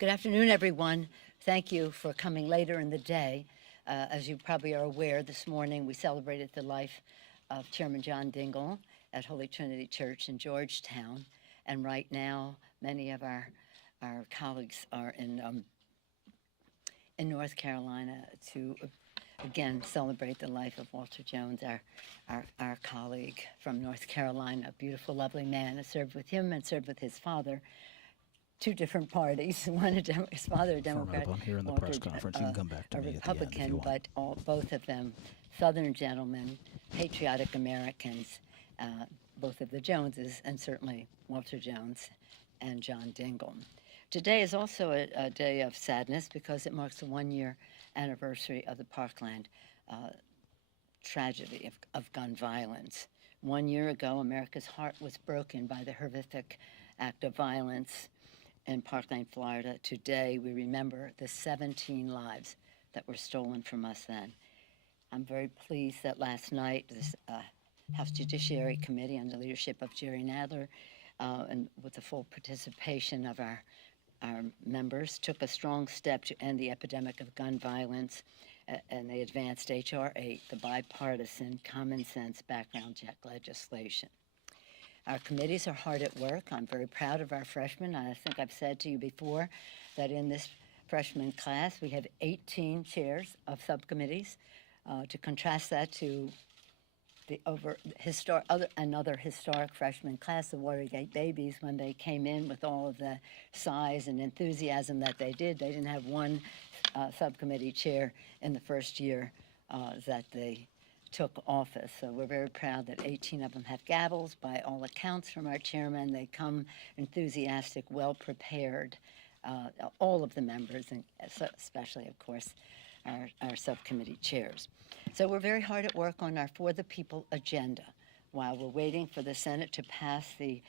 Good afternoon, everyone. Thank you for coming later in the day. As you probably are aware, this morning we celebrated the life of Chairman John Dingell at Holy Trinity Church in Georgetown. And right now, many of our colleagues are in North Carolina to again celebrate the life of Walter Jones, our colleague from North Carolina, a beautiful, lovely man. I served with him and served with his father. Two different parties. His father, a Democrat, I'm here in the Walter, press conference. You can come back to a me at the end if you Republican, want. but both of them Southern gentlemen, patriotic Americans, both of the Joneses, and certainly Walter Jones and John Dingell. Today is also a day of sadness because it marks the one-year anniversary of the Parkland tragedy of gun violence. 1 year ago, America's heart was broken by the horrific act of violence in Parkland, Florida. Today, we remember the 17 lives that were stolen from us then. I'm very pleased that last night, this House Judiciary Committee, under the leadership of Jerry Nadler, and with the full participation of our members, took a strong step to end the epidemic of gun violence, and they advanced H.R. 8, the bipartisan common sense background check legislation. Our committees are hard at work. I'm very proud of our freshmen. I think I've said to you before that in this freshman class we have 18 chairs of subcommittees. To contrast that to the another historic freshman class, the Watergate Babies, when they came in with all of the size and enthusiasm that they didn't have one subcommittee chair in the first year that they took office. So we're very proud that 18 of them have gavels. By all accounts from our chairman, they come enthusiastic, well prepared, all of the members, and especially, of course, our subcommittee chairs. So we're very hard at work on our For the People agenda while we're waiting for the Senate to pass the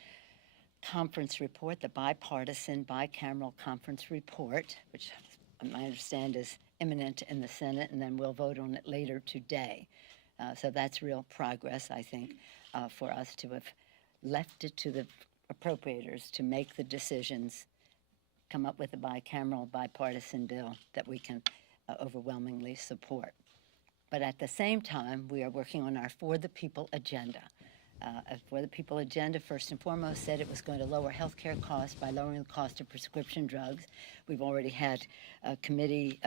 conference report, the bipartisan bicameral conference report, which I understand is imminent in the Senate, and then we'll vote on it later today. So that's real progress, I think, for us to have left it to the appropriators to make the decisions, come up with a bicameral, bipartisan bill that we can overwhelmingly support. But at the same time, we are working on our For the People agenda. For the People agenda, first and foremost, said it was going to lower health care costs by lowering the cost of prescription drugs. We've already had committees,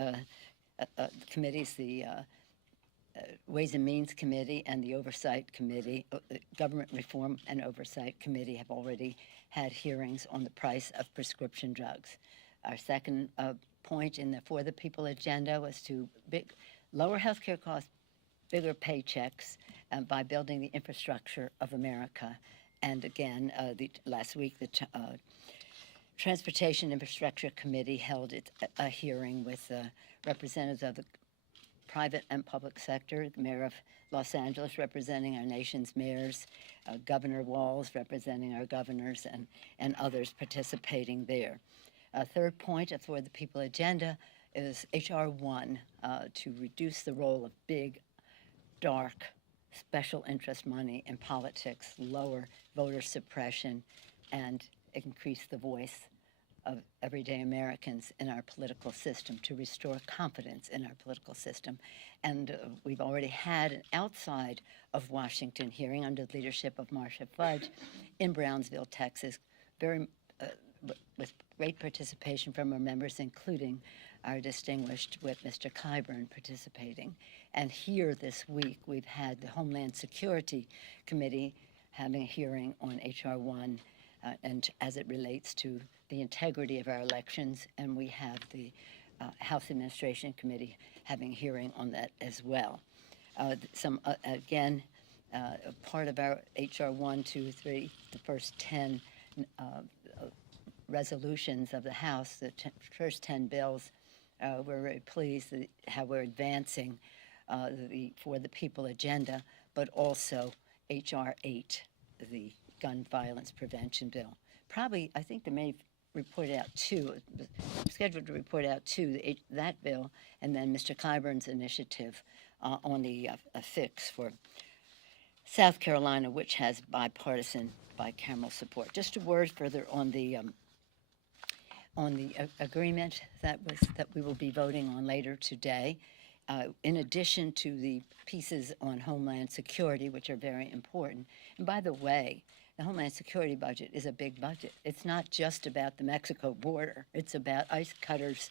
the Ways and Means Committee and the Oversight Committee, Government Reform and Oversight Committee have already had hearings on the price of prescription drugs. Our second point in the For the People agenda was to lower healthcare costs, bigger paychecks by building the infrastructure of America. And again, last week, the Transportation Infrastructure Committee held a hearing with representatives of the private and public sector, the mayor of Los Angeles representing our nation's mayors, Governor Walz representing our governors, and others participating there. A third point For the People agenda is H.R. 1 to reduce the role of big, dark, special interest money in politics, lower voter suppression, and increase the voice of everyday Americans in our political system, to restore confidence in our political system. And we've already had an outside of Washington hearing under the leadership of Marcia Fudge in Brownsville, Texas, with great participation from our members, including our distinguished whip, Mr. Clyburn, participating. And here this week, we've had the Homeland Security Committee having a hearing on H.R. 1 and as it relates to the integrity of our elections, and we have the House Administration Committee having a hearing on that as well. Part of our H.R. 1, 2, 3, the first 10 resolutions of the House, the first 10 bills, we're very pleased how we're advancing the For the People agenda, but also H.R. 8, the gun violence prevention bill. Probably, I think they may report out scheduled to report out that bill, and then Mr. Clyburn's initiative on the fix for South Carolina, which has bipartisan, bicameral support. Just a word further on the on the agreement that we will be voting on later today, in addition to the pieces on Homeland Security, which are very important. And by the way, the Homeland Security budget is a big budget. It's not just about the Mexico border. It's about ice cutters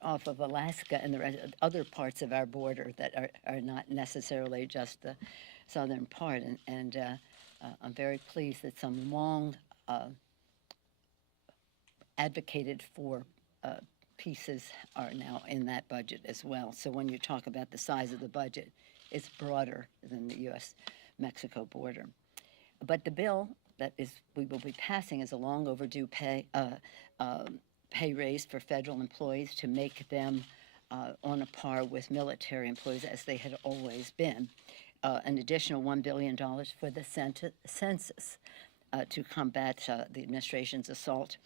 off of Alaska and the other parts of our border that are not necessarily just the southern part. And I'm very pleased that some long advocated for pieces are now in that budget as well. So when you talk about the size of the budget, it's broader than the U.S.-Mexico border. But the bill that we will be passing is a long overdue pay raise for federal employees to make them on a par with military employees as they had always been. An additional $1 billion for the census to combat the administration's assault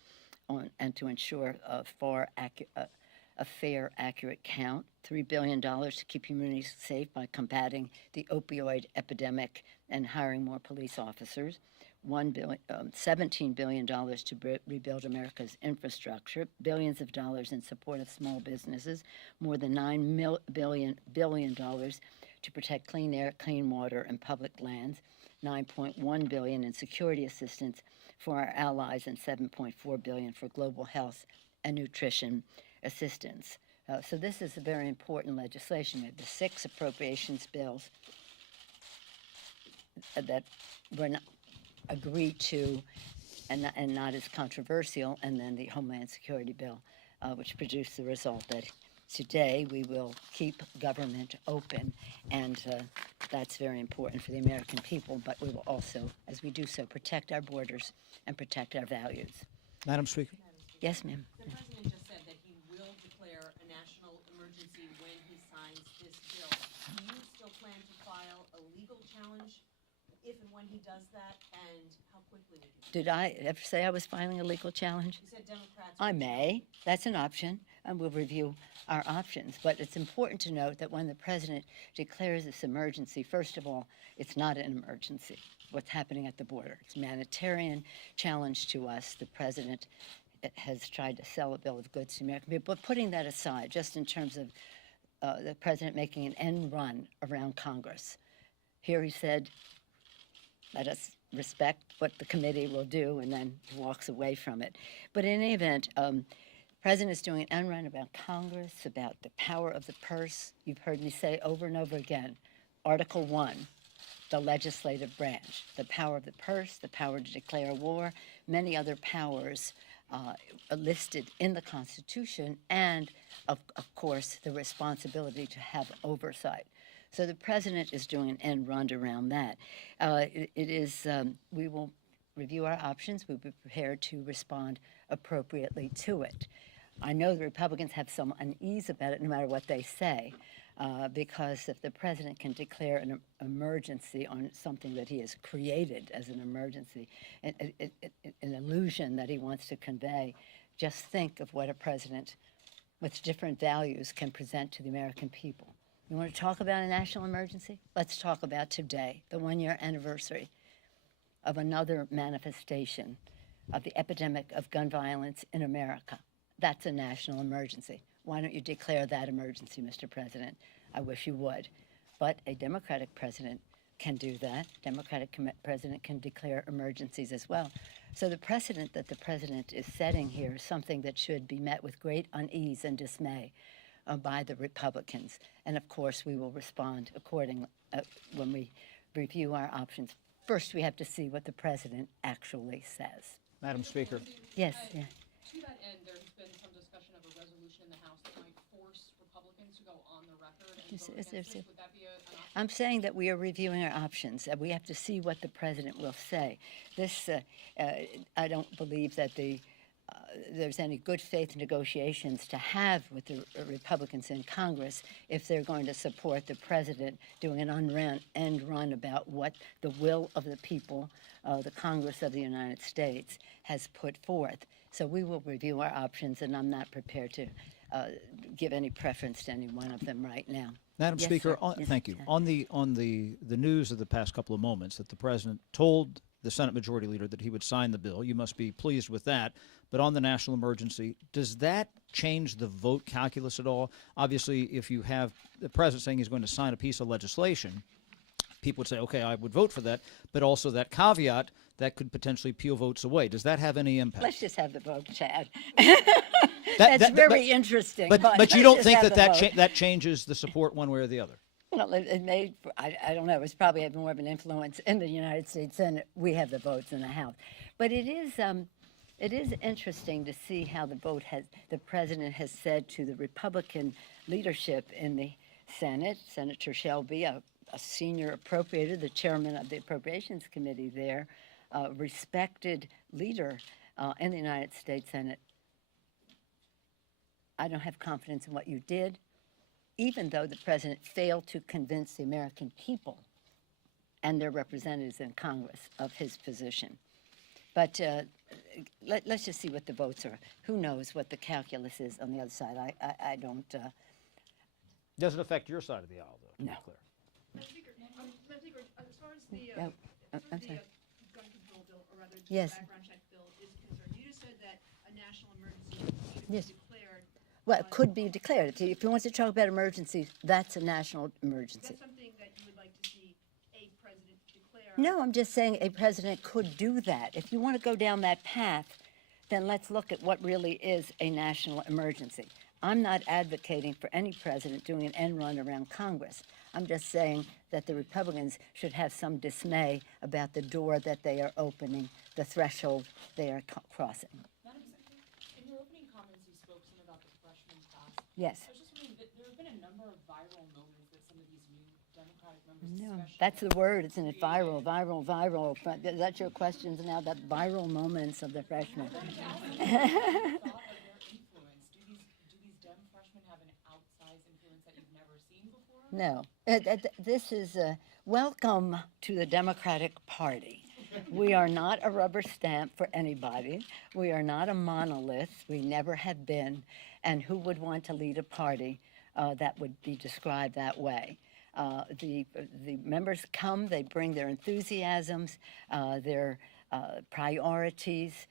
on and to ensure a fair, accurate count. $3 billion to keep communities safe by combating the opioid epidemic and hiring more police officers. $17 billion to rebuild America's infrastructure, billions of dollars in support of small businesses, more than $9 billion to protect clean air, clean water, and public lands, $9.1 billion in security assistance for our allies, and $7.4 billion for global health and nutrition assistance. So this is a very important legislation. We have the 6 appropriations bills that were not agreed to and not as controversial, and then the Homeland Security bill, which produced the result that today we will keep government open, and that's very important for the American people, but we will also, as we do so, protect our borders and protect our values. Madam Speaker. Yes, ma'am. The President just said that he will declare a national emergency when he signs this bill. Do you still plan to file a legal challenge if and when he does that, and how quickly would you? Did I ever say I was filing a legal challenge? You said Democrats. I may. That's an option, and we'll review our options. But it's important to note that when the President declares this emergency, first of all, it's not an emergency, what's happening at the border. It's a humanitarian challenge to us. The President has tried to sell a bill of goods to American people. But putting that aside, just in terms of the President making an end run around Congress, here he said, let us respect what the committee will do, and then he walks away from it. But in any event, the President is doing an end run about Congress, about the power of the purse. You've heard me say over and over again, Article 1, the legislative branch, the power of the purse, the power to declare war, many other powers listed in the Constitution, and of course, the responsibility to have oversight. So the President is doing an end run around that. We will review our options. We'll be prepared to respond appropriately to it. I know the Republicans have some unease about it, no matter what they say, because if the President can declare an emergency on something that he has created as an emergency, an illusion that he wants to convey, just think of what a president with different values can present to the American people. You want to talk about a national emergency? Let's talk about today, the one-year anniversary of another manifestation of the epidemic of gun violence in America. That's a national emergency. Why don't you declare that emergency, Mr. President? I wish you would. But a Democratic president can do that. Democratic president can declare emergencies as well. So the precedent that the President is setting here is something that should be met with great unease and dismay by the Republicans. And of course, we will respond accordingly when we review our options. First, we have to see what the President actually says. Madam Speaker. Yes. Yeah. To that end, there's been some discussion of a resolution in the House that might force Republicans to go on the record and vote against this. Would that be an option? I'm saying that we are reviewing our options. We have to see what the President will say. This, I don't believe that there's any good faith negotiations to have with the Republicans in Congress if they're going to support the President doing an end run about what the will of the people, the Congress of the United States, has put forth. So we will review our options, and I'm not prepared to give any preference to any one of them right now. Madam Yes, Speaker, sir. Yes, thank you. sir. On the news of the past couple of moments that the President told the Senate Majority Leader, that he would sign the bill. You must be pleased with that. But on the national emergency, does that change the vote calculus at all? Obviously, if you have the president saying he's going to sign a piece of legislation, people would say, okay, I would vote for that, but also that caveat that could potentially peel votes away. Does that have any impact? Let's just have the vote, Chad. That- That's very but- interesting. But let's you don't just think have that the vote. that changes the support one way or the other? Well, it made, I don't know, it's probably had more of an influence in the United States Senate. We have the votes in the House. But it is interesting to see how the president has said to the Republican leadership in the Senate, Senator Shelby, a senior appropriator, the chairman of the Appropriations Committee there, a respected leader in the United States Senate. I don't have confidence in what you did, even though the president failed to convince the American people and their representatives in Congress of his position. But let's just see what the votes are. Who knows what the calculus is on the other side? I don't. Doesn't affect your side of the aisle, though. No. Clear. Madam Speaker, as far as the, Yeah, I'm sorry. gun control bill, or rather the Yes. background check bill is concerned, you just said that a national emergency should Yes. be declared. Well, it could be declared. If he wants to talk about emergencies, that's a national emergency. That's something that you would like to see a president declare. No, I'm just saying a president could do that. If you want to go down that path, then let's look at what really is a national emergency. I'm not advocating for any president doing an end run around Congress. I'm just saying that the Republicans should have some dismay about the door that they are opening, the threshold they are crossing. Madam Secretary, in your opening comments, you spoke some about the freshman class. Yes. I was just wondering, that there have been a number of viral moments that some of these new Democratic members, No, especially. that's the word, isn't it? Viral, viral, viral. Is that your questions now, about viral moments of the freshmen? Thought of their influence. Do these Dem freshmen have an outsized influence that you've never seen before? No, this is welcome to the Democratic Party. We are not a rubber stamp for anybody. We are not a monolith. We never have been. And who would want to lead a party that would be described that way? The members come, they bring their enthusiasms, their priorities.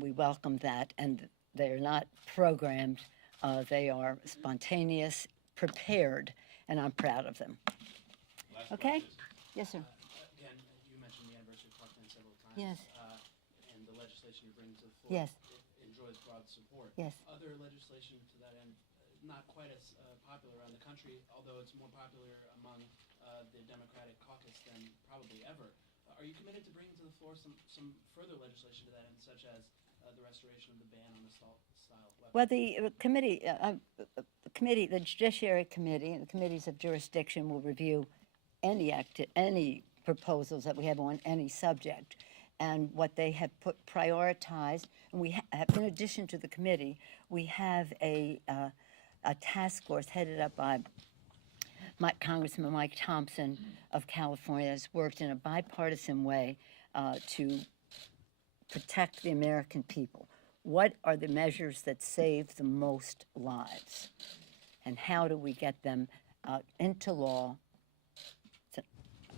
We welcome that, and they are not programmed. They are spontaneous, prepared, and I'm proud of them. Okay? Yes, sir. Again, you mentioned the anniversary of Parkland several times. Yes. And the legislation you bring to the floor. Yes. Enjoys broad support. Yes. Other legislation to that end, not quite as popular around the country, although it's more popular among the Democratic caucus than probably ever. Are you committed to bringing to the floor some further legislation to that end, such as the restoration of the ban on assault-style weapons? Well, the the Judiciary Committee and the committees of jurisdiction will review any proposals that we have on any subject. And what they have prioritized, and we have, in addition to the committee, we have a task force headed up by Congressman Mike Thompson of California, has worked in a bipartisan way to protect the American people. What are the measures that save the most lives? And how do we get them into law? It's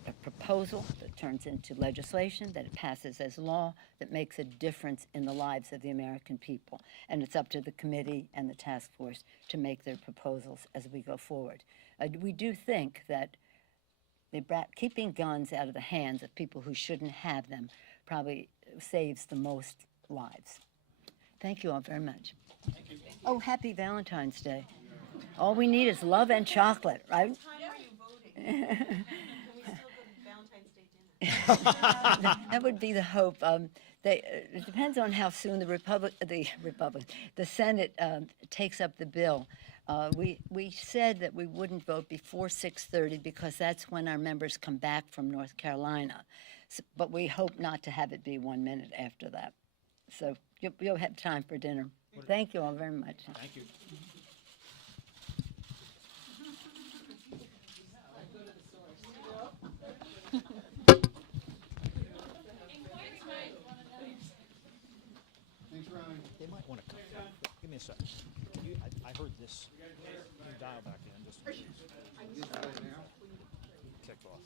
a proposal that turns into legislation, that it passes as law, that makes a difference in the lives of the American people. And it's up to the committee and the task force to make their proposals as we go forward. We do think that keeping guns out of the hands of people who shouldn't have them probably saves the most lives. Thank you all very much. Thank you. Oh, happy Valentine's Day. All we need is love and chocolate, right? What time are you voting? Can we still go to Valentine's Day dinner? That would be the hope. It depends on how soon the Senate takes up the bill. We said that we wouldn't vote before 6:30 because that's when our members come back from North Carolina. But we hope not to have it be 1 minute after that. So you'll have time for dinner. Thank you all very much. Thank you. They might want to come. Give me a second. I heard this. Can you dial back in just a minute? Kick off.